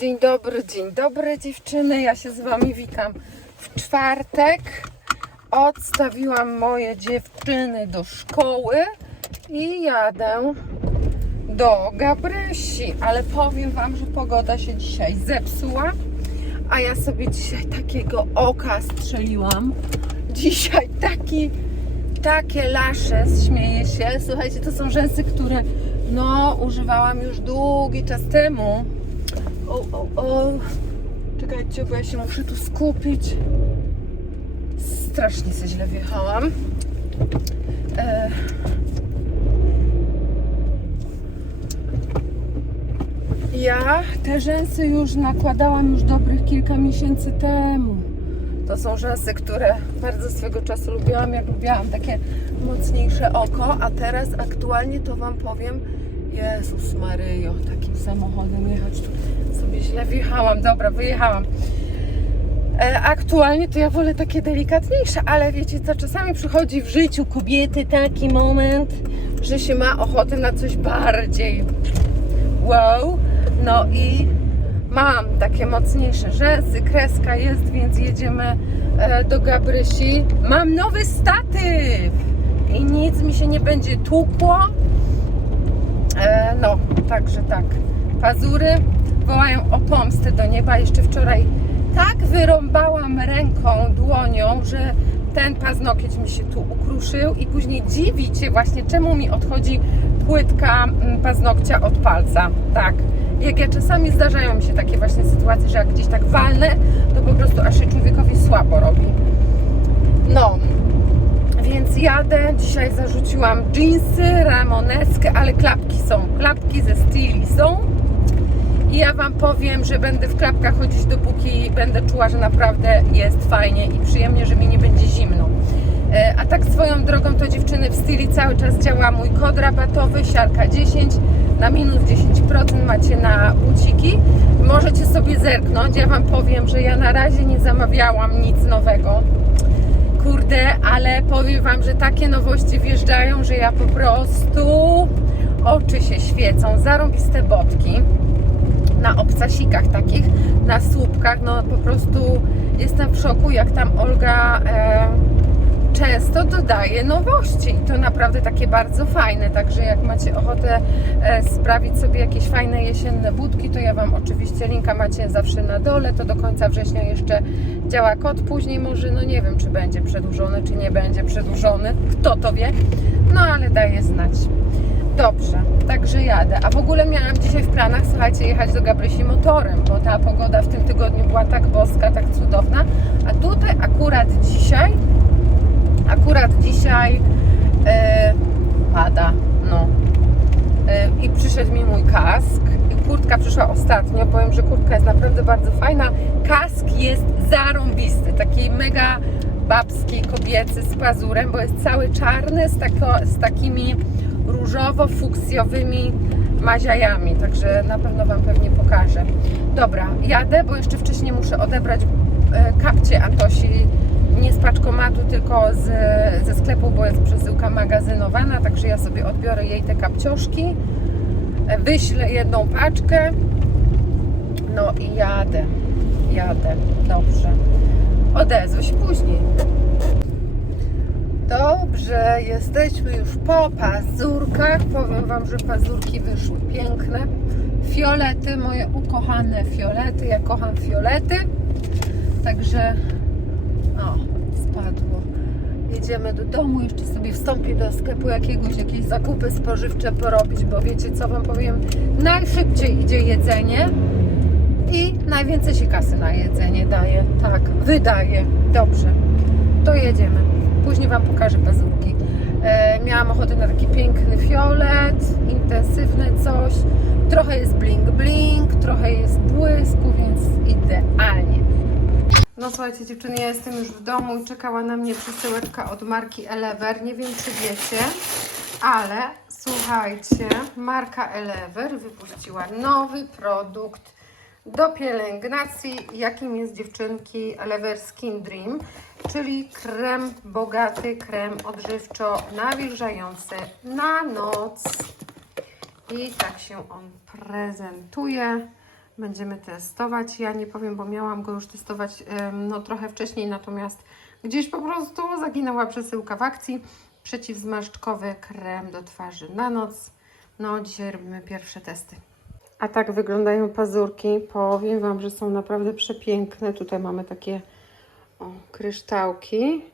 Dzień dobry, dzień dobry dziewczyny. Ja się z Wami witam w czwartek. Odstawiłam moje dziewczyny do szkoły i jadę do Gabrysi. Ale powiem Wam, że pogoda się dzisiaj zepsuła, a ja sobie dzisiaj takiego oka strzeliłam. Dzisiaj taki, takie lasze, śmieję się. Słuchajcie, to są rzęsy, które no używałam już długi czas temu. O, o, o. Czekajcie, bo ja się muszę tu skupić. Strasznie się źle wjechałam. E... Ja te rzęsy już nakładałam już dobrych kilka miesięcy temu. To są rzęsy, które bardzo swego czasu lubiłam, jak lubiłam takie mocniejsze oko, a teraz aktualnie to Wam powiem, Jezus Maryjo, takim samochodem jechać tu sobie źle wjechałam, dobra, wyjechałam. E, aktualnie to ja wolę takie delikatniejsze, ale wiecie co, czasami przychodzi w życiu kobiety taki moment, że się ma ochotę na coś bardziej wow, no i mam takie mocniejsze rzęsy, kreska jest, więc jedziemy e, do Gabrysi. Mam nowy statyw i nic mi się nie będzie tłukło. E, no, także tak. Pazury wołają o pomstę do nieba. Jeszcze wczoraj tak wyrąbałam ręką, dłonią, że ten paznokieć mi się tu ukruszył i później dziwicie właśnie, czemu mi odchodzi płytka mm, paznokcia od palca. Tak. Jak ja czasami zdarzają mi się takie właśnie sytuacje, że jak gdzieś tak walnę, to po prostu aż się człowiekowi słabo robi. No, więc jadę. Dzisiaj zarzuciłam jeansy, ramoneskę, ale klapki są. Klapki ze Steely są. I ja Wam powiem, że będę w klapkach chodzić dopóki będę czuła, że naprawdę jest fajnie i przyjemnie, że mi nie będzie zimno. E, A tak swoją drogą to dziewczyny w Steely cały czas działa mój kod rabatowy siarka 10 na minus 10% macie na buciki. Możecie sobie zerknąć. Ja Wam powiem, że ja na razie nie zamawiałam nic nowego kurde, ale powiem Wam, że takie nowości wjeżdżają, że ja po prostu oczy się świecą, zarąbiste botki na obcasikach takich, na słupkach, no po prostu jestem w szoku, jak tam Olga często dodaje nowości i to naprawdę takie bardzo fajne, także jak macie ochotę e, sprawić sobie jakieś fajne jesienne budki, to ja Wam oczywiście linka macie zawsze na dole, to do końca września jeszcze działa kod, później może, no nie wiem, czy będzie przedłużony, czy nie będzie przedłużony, kto to wie, no ale daje znać. Dobrze, także jadę. A w ogóle miałam dzisiaj w planach, słuchajcie, jechać do Gabrysi motorem, bo ta pogoda w tym tygodniu była tak boska, tak cudowna. A tutaj akurat dzisiaj, akurat dzisiaj e, pada, no. E, I przyszedł mi mój kask. I kurtka przyszła ostatnio. Powiem, że kurtka jest naprawdę bardzo fajna. Kask jest zarąbisty, taki mega babski, kobiecy z pazurem, bo jest cały czarny z, tako, z takimi różowo-fuksjowymi maziajami, także na pewno Wam pewnie pokażę. Dobra, jadę, bo jeszcze wcześniej muszę odebrać e, kapcie Antosi nie z paczkomatu, tylko z, ze sklepu, bo jest przesyłka magazynowana, także ja sobie odbiorę jej te kapcioszki, wyślę jedną paczkę, no i jadę, jadę, dobrze. Odezwę się później. Dobrze, jesteśmy już po pazurkach. Powiem Wam, że pazurki wyszły piękne. Fiolety, moje ukochane fiolety. Ja kocham fiolety. Także. Jedziemy do domu, jeszcze sobie wstąpię do sklepu jakiegoś, jakieś zakupy spożywcze porobić, bo wiecie co Wam powiem, najszybciej idzie jedzenie i najwięcej się kasy na jedzenie daje. Tak, wydaje. Dobrze, to jedziemy. Później Wam pokażę pazurki. E, miałam ochotę na taki piękny fiolet, intensywne coś. Trochę jest bling bling, trochę jest błysku, więc idealnie. No słuchajcie dziewczyny, ja jestem już w domu i czekała na mnie przesyłeczka od marki Elever. Nie wiem czy wiecie, ale słuchajcie, marka Elever wypuściła nowy produkt do pielęgnacji, jakim jest dziewczynki Elever Skin Dream, czyli krem bogaty, krem odżywczo nawilżający na noc. I tak się on prezentuje. Będziemy testować. Ja nie powiem, bo miałam go już testować no, trochę wcześniej, natomiast gdzieś po prostu zaginęła przesyłka w akcji. Przeciwzmarszczkowy krem do twarzy na noc. No, dzisiaj robimy pierwsze testy. A tak wyglądają pazurki. Powiem Wam, że są naprawdę przepiękne. Tutaj mamy takie o, kryształki.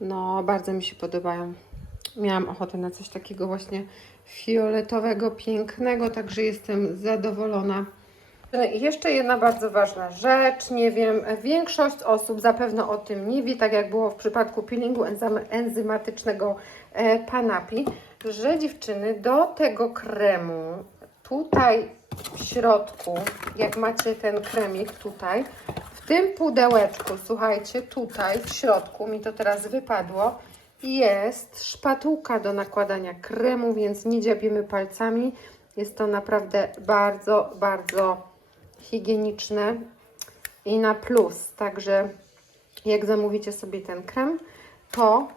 No, bardzo mi się podobają. Miałam ochotę na coś takiego właśnie fioletowego, pięknego, także jestem zadowolona. I jeszcze jedna bardzo ważna rzecz. Nie wiem, większość osób zapewne o tym nie wie, tak jak było w przypadku peelingu enzym- enzymatycznego e, Panapi, że dziewczyny do tego kremu tutaj w środku, jak macie ten kremik tutaj, w tym pudełeczku, słuchajcie, tutaj w środku, mi to teraz wypadło, jest szpatułka do nakładania kremu, więc nie dziabimy palcami. Jest to naprawdę bardzo, bardzo higieniczne i na plus. Także jak zamówicie sobie ten krem, to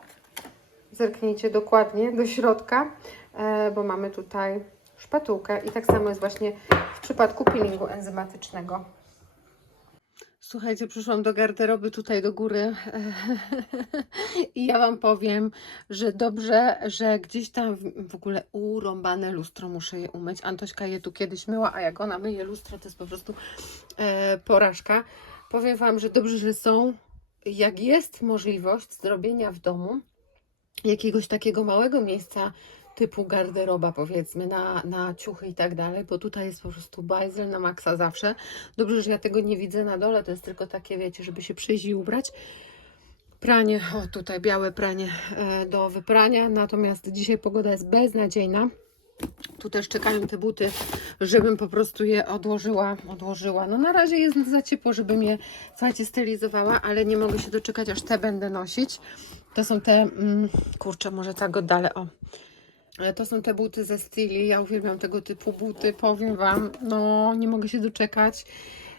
zerknijcie dokładnie do środka, e, bo mamy tutaj szpatułkę i tak samo jest właśnie w przypadku peelingu enzymatycznego. Słuchajcie, przyszłam do garderoby tutaj do góry i ja Wam powiem, że dobrze, że gdzieś tam w- ogóle urąbane lustro muszę je umyć. Antośka je tu kiedyś myła, a jak ona myje lustro, to jest po prostu e, porażka. Powiem Wam, że dobrze, że są, jak jest możliwość zrobienia w domu jakiegoś takiego małego miejsca typu garderoba powiedzmy na, na ciuchy i tak dalej, bo tutaj jest po prostu bajzel na maksa zawsze. Dobrze, że ja tego nie widzę na dole, to jest tylko takie, wiecie, żeby się przyjść i ubrać. Pranie, o tutaj białe pranie e, do wyprania, natomiast dzisiaj pogoda jest beznadziejna. Tu też czekają te buty, żebym po prostu je odłożyła, odłożyła. No na razie jest za ciepło, żebym je, słuchajcie, stylizowała, ale nie mogę się doczekać, aż te będę nosić. To są te, mm, kurczę, może tak oddalę, o. Ale to są te buty ze Stili. Ja uwielbiam tego typu buty, powiem Wam. No, nie mogę się doczekać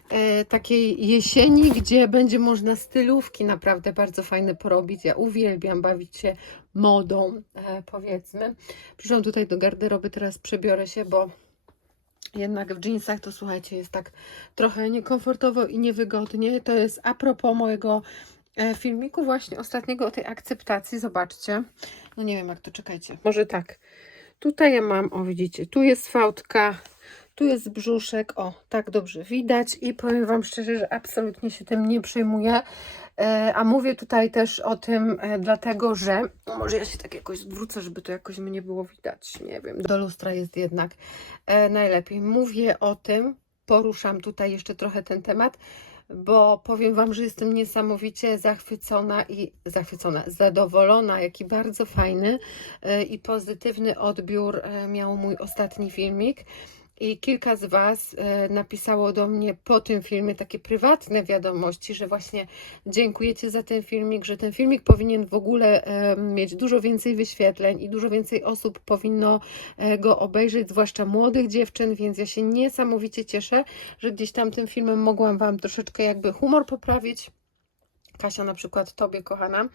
e, takiej jesieni, gdzie będzie można stylówki naprawdę bardzo fajne porobić. Ja uwielbiam bawić się modą, e, powiedzmy. Przyszłam tutaj do garderoby, teraz przebiorę się, bo jednak w jeansach to słuchajcie, jest tak trochę niekomfortowo i niewygodnie. To jest a propos mojego e, filmiku właśnie ostatniego o tej akceptacji. Zobaczcie. No nie wiem jak to, czekajcie. Może tak. Tutaj ja mam, o widzicie, tu jest fałdka, tu jest brzuszek, o, tak dobrze widać i powiem Wam szczerze, że absolutnie się tym nie przejmuję. E, a mówię tutaj też o tym e, dlatego, że no może ja się tak jakoś zwrócę, żeby to jakoś mnie było widać, nie wiem. Do lustra jest jednak e, najlepiej. Mówię o tym, poruszam tutaj jeszcze trochę ten temat, bo powiem Wam, że jestem niesamowicie zachwycona i zachwycona, zadowolona, jaki bardzo fajny e, i pozytywny odbiór e, miał mój ostatni filmik. I kilka z Was e, napisało do mnie po tym filmie takie prywatne wiadomości, że właśnie dziękujecie za ten filmik, że ten filmik powinien w ogóle e, mieć dużo więcej wyświetleń i dużo więcej osób powinno e, go obejrzeć, zwłaszcza młodych dziewczyn, więc ja się niesamowicie cieszę, że gdzieś tam tym filmem mogłam Wam troszeczkę jakby humor poprawić. Kasia na przykład Tobie, kochana,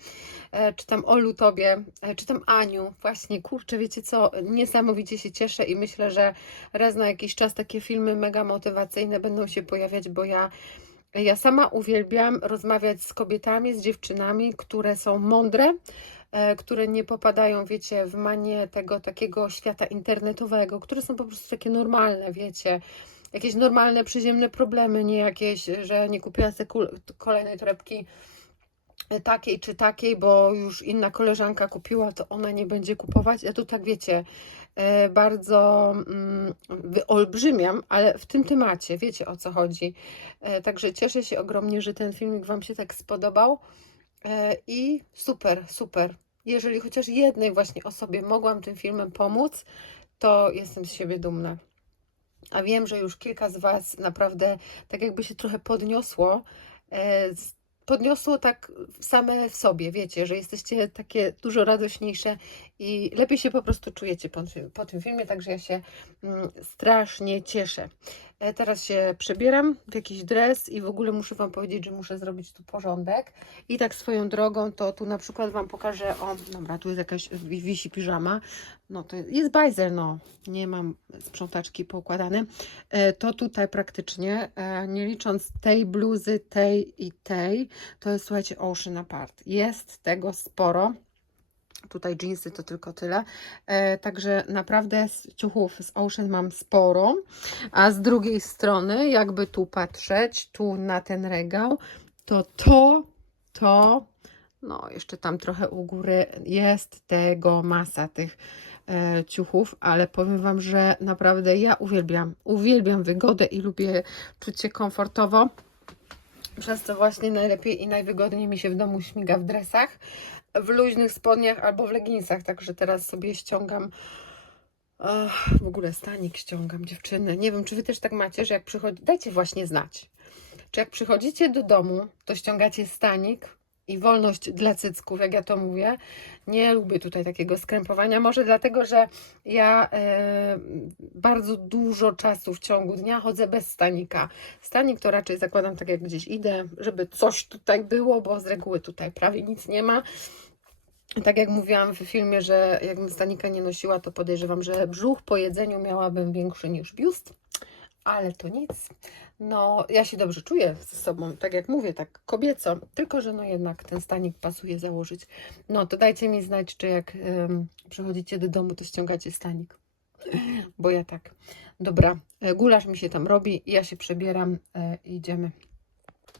e, czy tam Olu Tobie, e, czy tam Aniu, właśnie, kurczę, wiecie co, niesamowicie się cieszę i myślę, że raz na jakiś czas takie filmy mega motywacyjne będą się pojawiać, bo ja ja sama uwielbiam rozmawiać z kobietami, z dziewczynami, które są mądre, e, które nie popadają, wiecie, w manię tego takiego świata internetowego, które są po prostu takie normalne, wiecie, jakieś normalne, przyziemne problemy, nie jakieś, że nie kupiła sobie kolejnej torebki takiej czy takiej, bo już inna koleżanka kupiła, to ona nie będzie kupować. Ja tu tak wiecie, e, bardzo mm, wyolbrzymiam, ale w tym temacie wiecie o co chodzi. E, Także cieszę się ogromnie, że ten filmik Wam się tak spodobał. E, I super, super. Jeżeli chociaż jednej właśnie osobie mogłam tym filmem pomóc, to jestem z siebie dumna. A wiem, że już kilka z Was naprawdę tak jakby się trochę podniosło. z- Podniosło tak same w sobie, wiecie, że jesteście takie dużo radośniejsze i lepiej się po prostu czujecie po, po tym filmie, także ja się mm, strasznie cieszę. E, Teraz się przebieram w jakiś dres i w ogóle muszę Wam powiedzieć, że muszę zrobić tu porządek. I tak swoją drogą, to tu na przykład Wam pokażę, o, dobra, tu jest jakaś, wi- wisi piżama, no to jest bajzer, no, nie mam sprzątaczki poukładane. E, To tutaj praktycznie, e, nie licząc tej bluzy, tej i tej, to jest, słuchajcie, Ocean Apart. Jest tego sporo. Tutaj jeansy to tylko tyle. E, także naprawdę z ciuchów z Ocean mam sporo. A z drugiej strony, jakby tu patrzeć, tu na ten regał, to to, to, no jeszcze tam trochę u góry jest tego masa tych e, ciuchów, ale powiem Wam, że naprawdę ja uwielbiam, uwielbiam wygodę i lubię czuć się komfortowo. Przez to właśnie najlepiej i najwygodniej mi się w domu śmiga w dresach, w luźnych spodniach albo w leginsach. Także teraz sobie ściągam. W ogóle stanik ściągam, dziewczyny. Nie wiem, czy wy też tak macie, że jak przychodzi. Dajcie właśnie znać. Czy jak przychodzicie do domu, to ściągacie stanik i wolność dla cycków, jak ja to mówię. Nie lubię tutaj takiego skrępowania. Może dlatego, że ja e, bardzo dużo czasu w ciągu dnia chodzę bez stanika. Stanik to raczej zakładam tak, jak gdzieś idę, żeby coś tutaj było, bo z reguły tutaj prawie nic nie ma. Tak jak mówiłam w filmie, że jakbym stanika nie nosiła, to podejrzewam, że brzuch po jedzeniu miałabym większy niż biust, ale to nic. No, ja się dobrze czuję ze sobą, tak jak mówię, tak kobieco, tylko że no jednak ten stanik pasuje założyć. No, to dajcie mi znać, czy jak przychodzicie do domu, to ściągacie stanik, bo ja tak. Dobra, e, gulasz mi się tam robi, ja się przebieram e, idziemy.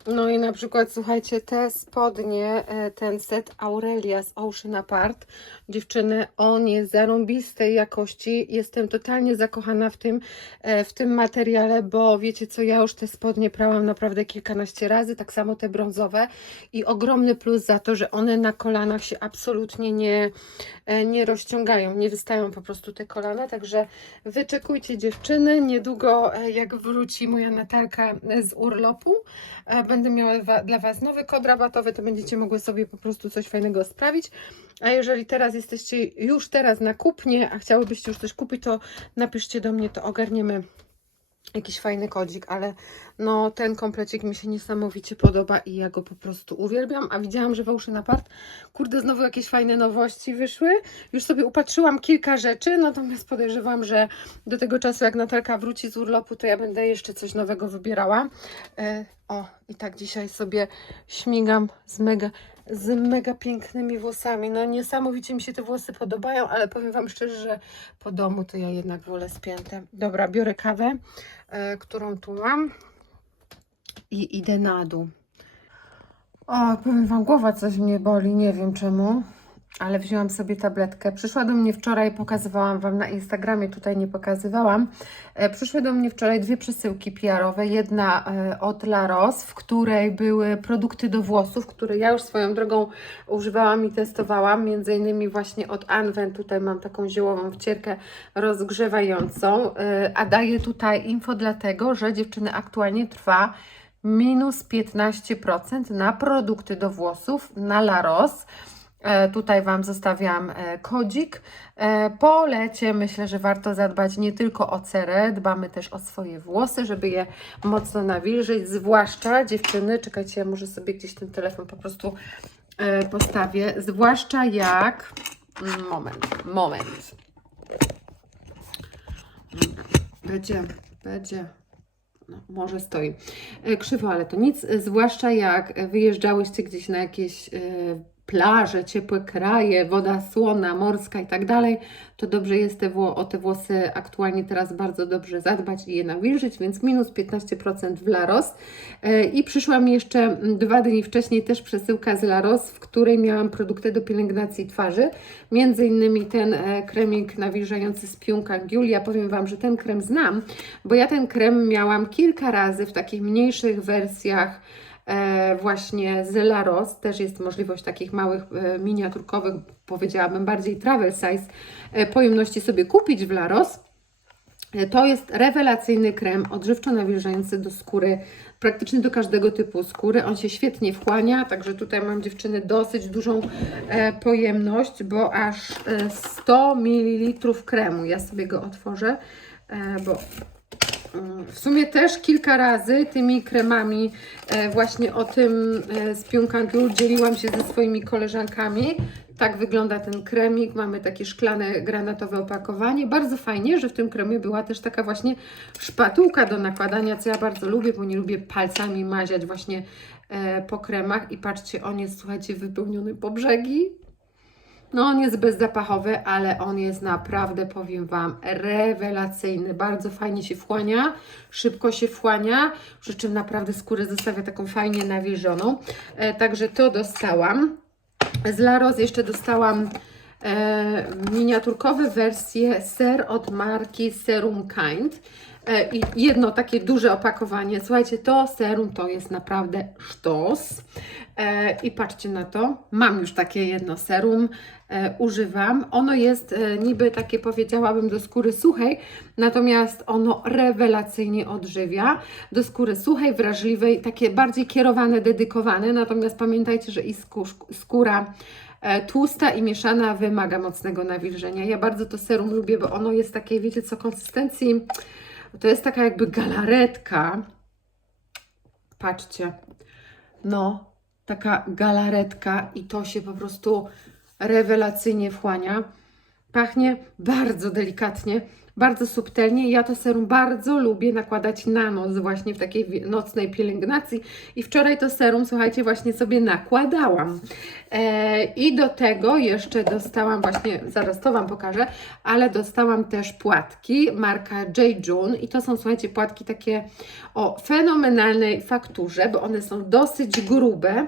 No i na przykład, słuchajcie, te spodnie, e, ten set Aurelia z Ocean Apart, dziewczyny, on jest zarąbistej jakości. Jestem totalnie zakochana w tym, e, w tym materiale, bo wiecie co, ja już te spodnie prałam naprawdę kilkanaście razy, tak samo te brązowe. I ogromny plus za to, że one na kolanach się absolutnie nie, e, nie rozciągają, nie wystają po prostu te kolana, także wyczekujcie dziewczyny, niedługo jak wróci moja Natalka z urlopu, będę miała dla Was nowy kod rabatowy, to będziecie mogły sobie po prostu coś fajnego sprawić. A jeżeli teraz jesteście już teraz na kupnie, a chciałybyście już coś kupić, to napiszcie do mnie, to ogarniemy jakiś fajny kodzik, ale no ten komplecik mi się niesamowicie podoba i ja go po prostu uwielbiam, a widziałam, że w Ocean Apart, kurde, znowu jakieś fajne nowości wyszły. Już sobie upatrzyłam kilka rzeczy, natomiast podejrzewam, że do tego czasu, jak Natalka wróci z urlopu, to ja będę jeszcze coś nowego wybierała. E, o, i tak dzisiaj sobie śmigam z mega, z mega pięknymi włosami. No niesamowicie mi się te włosy podobają, ale powiem Wam szczerze, że po domu to ja jednak wolę spięte. Dobra, biorę kawę, e, którą tu mam i idę na dół. O, powiem Wam, głowa coś mnie boli, nie wiem czemu, ale wzięłam sobie tabletkę. Przyszła do mnie wczoraj, pokazywałam Wam na Instagramie, tutaj nie pokazywałam. E, przyszły do mnie wczoraj dwie przesyłki PR-owe. Jedna e, od La Rose, w której były produkty do włosów, które ja już swoją drogą używałam i testowałam. Między innymi właśnie od Anwen, tutaj mam taką ziołową wcierkę rozgrzewającą, e, a daję tutaj info dlatego, że dziewczyny aktualnie trwa minus 15% na produkty do włosów na La Rose. E, Tutaj Wam zostawiam e, kodzik. E, Po lecie myślę, że warto zadbać nie tylko o cerę, dbamy też o swoje włosy, żeby je mocno nawilżyć, zwłaszcza dziewczyny, czekajcie, ja może sobie gdzieś ten telefon po prostu postawię, zwłaszcza jak, Mm, moment, moment, Dobra, będzie, będzie, no, może stoi. Krzywo, ale to nic, zwłaszcza jak wyjeżdżałyście gdzieś na jakieś plaże, ciepłe kraje, woda słona, morska i tak dalej, to dobrze jest te o te włosy aktualnie teraz bardzo dobrze zadbać i je nawilżyć, więc minus 15% w Laros. E, I przyszła mi jeszcze mm, dwa dni wcześniej też przesyłka z Laros, w której miałam produkty do pielęgnacji twarzy, między innymi ten e, kremik nawilżający z piłka Giulia. Powiem Wam, że ten krem znam, bo ja ten krem miałam kilka razy w takich mniejszych wersjach właśnie z Laros. Też jest możliwość takich małych, e, miniaturkowych, powiedziałabym bardziej travel size e, pojemności sobie kupić w Laros. E, To jest rewelacyjny krem odżywczo-nawilżający do skóry, praktycznie do każdego typu skóry. On się świetnie wchłania, także tutaj mam dziewczyny dosyć dużą e, pojemność, bo aż e, 100 ml kremu. Ja sobie go otworzę, e, bo w sumie też kilka razy tymi kremami e, właśnie o tym e, z Piunkandu dzieliłam się ze swoimi koleżankami. Tak wygląda ten kremik. Mamy takie szklane granatowe opakowanie. Bardzo fajnie, że w tym kremie była też taka właśnie szpatułka do nakładania, co ja bardzo lubię, bo nie lubię palcami maziać właśnie e, po kremach. I patrzcie, on jest, słuchajcie, wypełniony po brzegi. No, on jest bezzapachowy, ale on jest naprawdę, powiem Wam, rewelacyjny. Bardzo fajnie się wchłania, szybko się wchłania, przy czym naprawdę skórę zostawia taką fajnie nawilżoną. E, także to dostałam. Z Laros jeszcze dostałam e, miniaturkowe wersje ser od marki Serum Kind. E, I jedno takie duże opakowanie. Słuchajcie, to serum to jest naprawdę sztos. E, I patrzcie na to. Mam już takie jedno serum, e, używam. Ono jest niby takie, powiedziałabym, do skóry suchej, natomiast ono rewelacyjnie odżywia. Do skóry suchej, wrażliwej, takie bardziej kierowane, dedykowane. Natomiast pamiętajcie, że i skó- skóra tłusta i mieszana wymaga mocnego nawilżenia. Ja bardzo to serum lubię, bo ono jest takiej, wiecie co, konsystencji. To jest taka jakby galaretka. Patrzcie. No, taka galaretka i to się po prostu rewelacyjnie wchłania. Pachnie bardzo delikatnie, bardzo subtelnie. Ja to serum bardzo lubię nakładać na noc, właśnie w takiej nocnej pielęgnacji. I wczoraj to serum, słuchajcie, właśnie sobie nakładałam. E, I do tego jeszcze dostałam, właśnie zaraz to Wam pokażę, ale dostałam też płatki marka J. June. I to są, słuchajcie, płatki takie o fenomenalnej fakturze, bo one są dosyć grube.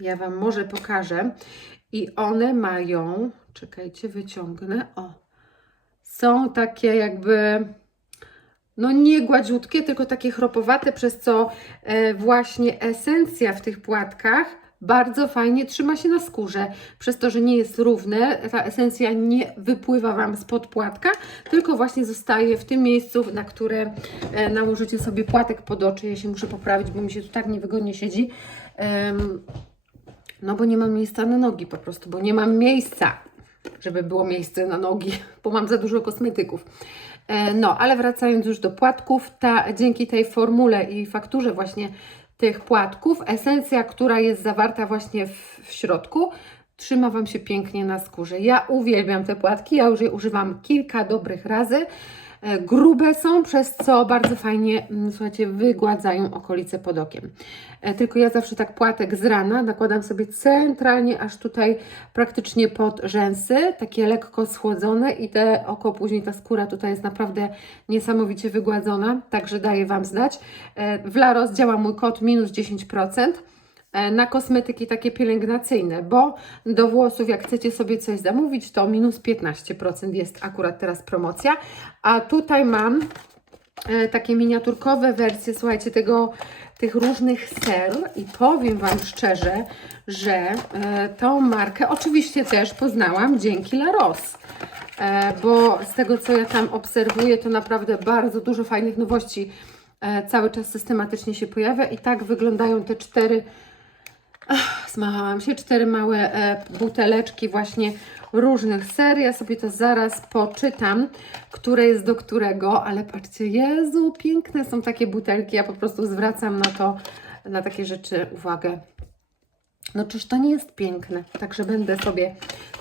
Ja Wam może pokażę. I one mają, czekajcie, wyciągnę. O, są takie jakby, no nie gładziutkie, tylko takie chropowate, przez co e, właśnie esencja w tych płatkach bardzo fajnie trzyma się na skórze. Przez to, że nie jest równe, ta esencja nie wypływa Wam spod płatka, tylko właśnie zostaje w tym miejscu, na które e, nałożycie sobie płatek pod oczy. Ja się muszę poprawić, bo mi się tu tak niewygodnie siedzi. No bo nie mam miejsca na nogi po prostu, bo nie mam miejsca, żeby było miejsce na nogi, bo mam za dużo kosmetyków. E, No, ale wracając już do płatków, ta, dzięki tej formule i fakturze właśnie tych płatków, esencja, która jest zawarta właśnie w, w środku, trzyma Wam się pięknie na skórze. Ja uwielbiam te płatki, ja już je używam kilka dobrych razy. E, Grube są, przez co bardzo fajnie, mm, słuchajcie, wygładzają okolice pod okiem. E, Tylko ja zawsze tak płatek z rana nakładam sobie centralnie, aż tutaj praktycznie pod rzęsy, takie lekko schłodzone i te oko, później ta skóra tutaj jest naprawdę niesamowicie wygładzona, także daję Wam znać. E, W Laros działa mój kod minus 10% e, na kosmetyki takie pielęgnacyjne, bo do włosów, jak chcecie sobie coś zamówić, to minus 15% jest akurat teraz promocja. A tutaj mam e, takie miniaturkowe wersje, słuchajcie, tego, tych różnych ser i powiem Wam szczerze, że e, tą markę oczywiście też poznałam dzięki La Rose. E, bo z tego co ja tam obserwuję, to naprawdę bardzo dużo fajnych nowości e, cały czas systematycznie się pojawia i tak wyglądają te cztery Ach, się. Cztery małe e, buteleczki właśnie różnych serii. Ja sobie to zaraz poczytam, które jest do którego, ale patrzcie, Jezu, piękne są takie butelki. Ja po prostu zwracam na to, na takie rzeczy uwagę. No czyż to nie jest piękne? Także będę sobie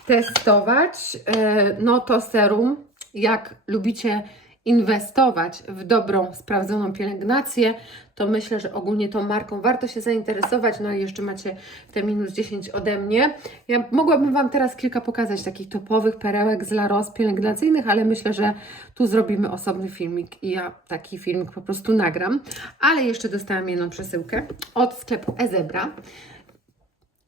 testować. E, No to serum, jak lubicie inwestować w dobrą, sprawdzoną pielęgnację, to myślę, że ogólnie tą marką warto się zainteresować. No i jeszcze macie te minus 10 ode mnie. Ja mogłabym Wam teraz kilka pokazać takich topowych perełek z La Rose pielęgnacyjnych, ale myślę, że tu zrobimy osobny filmik i ja taki filmik po prostu nagram. Ale jeszcze dostałam jedną przesyłkę od sklepu Ezebra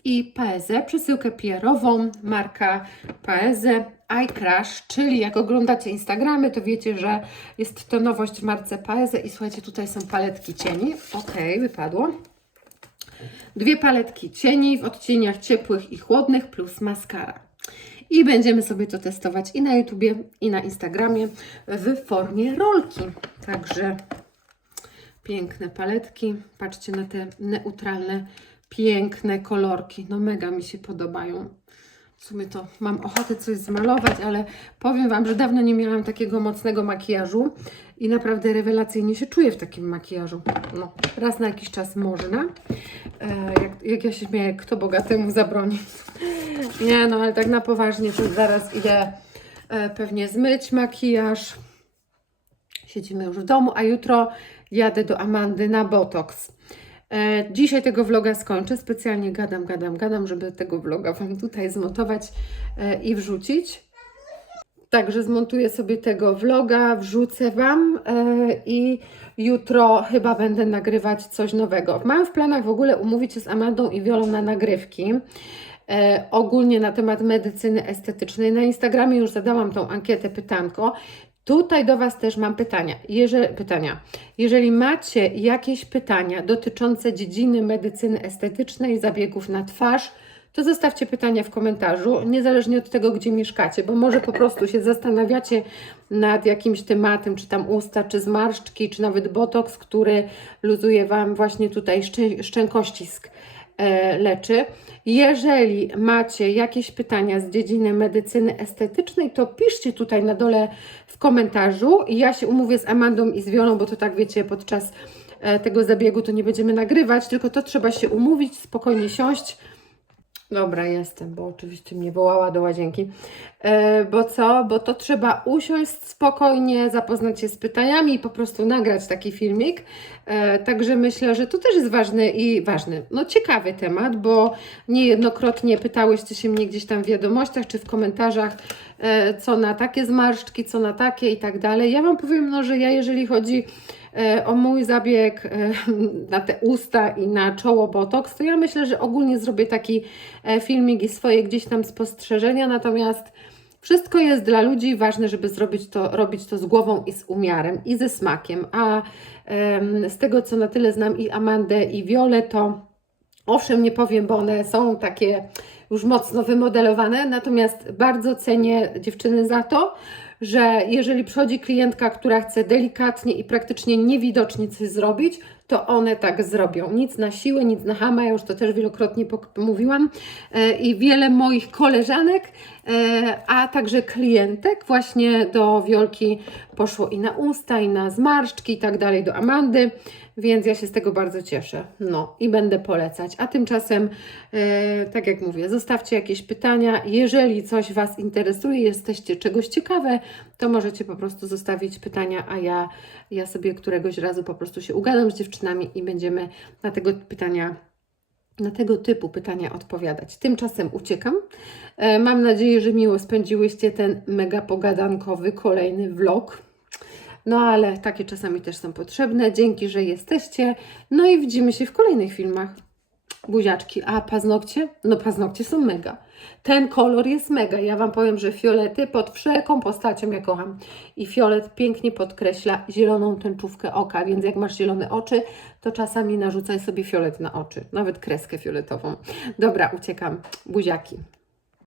i Paeze, przesyłkę PR-ową, marka Paeze iCrush, czyli jak oglądacie Instagramy, to wiecie, że jest to nowość w marce Paeze i słuchajcie, tutaj są paletki cieni. Ok, wypadło. Dwie paletki cieni w odcieniach ciepłych i chłodnych plus maskara. I będziemy sobie to testować i na YouTubie, i na Instagramie w formie rolki. Także piękne paletki. Patrzcie na te neutralne, piękne kolorki. No mega mi się podobają. W sumie to mam ochotę coś zmalować, ale powiem Wam, że dawno nie miałam takiego mocnego makijażu i naprawdę rewelacyjnie się czuję w takim makijażu. No, raz na jakiś czas można. E, jak, jak ja się śmieję, kto bogatemu zabroni. Nie, no ale tak na poważnie, to zaraz idę e, pewnie zmyć makijaż. Siedzimy już w domu, a jutro jadę do Amandy na Botox. E, dzisiaj tego vloga skończę. Specjalnie gadam, gadam, gadam, żeby tego vloga Wam tutaj zmontować e, i wrzucić. Także zmontuję sobie tego vloga, wrzucę Wam e, i jutro chyba będę nagrywać coś nowego. Mam w planach w ogóle umówić się z Amandą i Wiolą na nagrywki. E, ogólnie na temat medycyny estetycznej. Na Instagramie już zadałam tą ankietę, pytanko. Tutaj do Was też mam pytania. Jeżeli, pytania. Jeżeli macie jakieś pytania dotyczące dziedziny medycyny estetycznej, zabiegów na twarz, to zostawcie pytania w komentarzu, niezależnie od tego, gdzie mieszkacie, bo może po prostu się zastanawiacie nad jakimś tematem, czy tam usta, czy zmarszczki, czy nawet botoks, który luzuje Wam właśnie tutaj szczę, szczękościsk leczy. Jeżeli macie jakieś pytania z dziedziny medycyny estetycznej, to piszcie tutaj na dole w komentarzu ja się umówię z Amandą i z Wiolą, bo to tak wiecie, podczas e, tego zabiegu to nie będziemy nagrywać, tylko to trzeba się umówić, spokojnie siąść. Dobra, jestem, bo oczywiście mnie wołała do łazienki. E, bo co? Bo to trzeba usiąść spokojnie, zapoznać się z pytaniami i po prostu nagrać taki filmik. E, także myślę, że to też jest ważny i ważny, no ciekawy temat, bo niejednokrotnie pytałyście się mnie gdzieś tam w wiadomościach czy w komentarzach, e, co na takie zmarszczki, co na takie i tak dalej. Ja Wam powiem, no, że ja jeżeli chodzi o mój zabieg e, na te usta i na czoło botox, to ja myślę, że ogólnie zrobię taki e, filmik i swoje gdzieś tam spostrzeżenia, natomiast wszystko jest dla ludzi, ważne, żeby zrobić to, robić to z głową i z umiarem i ze smakiem, a z tego, co na tyle znam i Amandę i Wiolę, to owszem, nie powiem, bo one są takie już mocno wymodelowane, natomiast bardzo cenię dziewczyny za to, że jeżeli przychodzi klientka, która chce delikatnie i praktycznie niewidocznie coś zrobić, to one tak zrobią. Nic na siłę, nic na hama, ja już to też wielokrotnie mówiłam. E, I wiele moich koleżanek, e, a także klientek właśnie do Wiolki poszło i na usta, i na zmarszczki i tak dalej, do Amandy, więc ja się z tego bardzo cieszę. No i będę polecać. A tymczasem, e, tak jak mówię, zostawcie jakieś pytania. Jeżeli coś Was interesuje, jesteście czegoś ciekawe, to możecie po prostu zostawić pytania, a ja, ja sobie któregoś razu po prostu się ugadam z dziewczynami i będziemy na tego pytania na tego typu pytania odpowiadać. Tymczasem uciekam. E, Mam nadzieję, że miło spędziłyście ten mega pogadankowy kolejny vlog. No ale takie czasami też są potrzebne. Dzięki, że jesteście. No i widzimy się w kolejnych filmach. Buziaczki. A paznokcie? No paznokcie są mega. Ten kolor jest mega. Ja Wam powiem, że fiolety pod wszelką postacią ja kocham. I fiolet pięknie podkreśla zieloną tęczówkę oka, więc jak masz zielone oczy, to czasami narzucaj sobie fiolet na oczy. Nawet kreskę fioletową. Dobra, uciekam. Buziaki.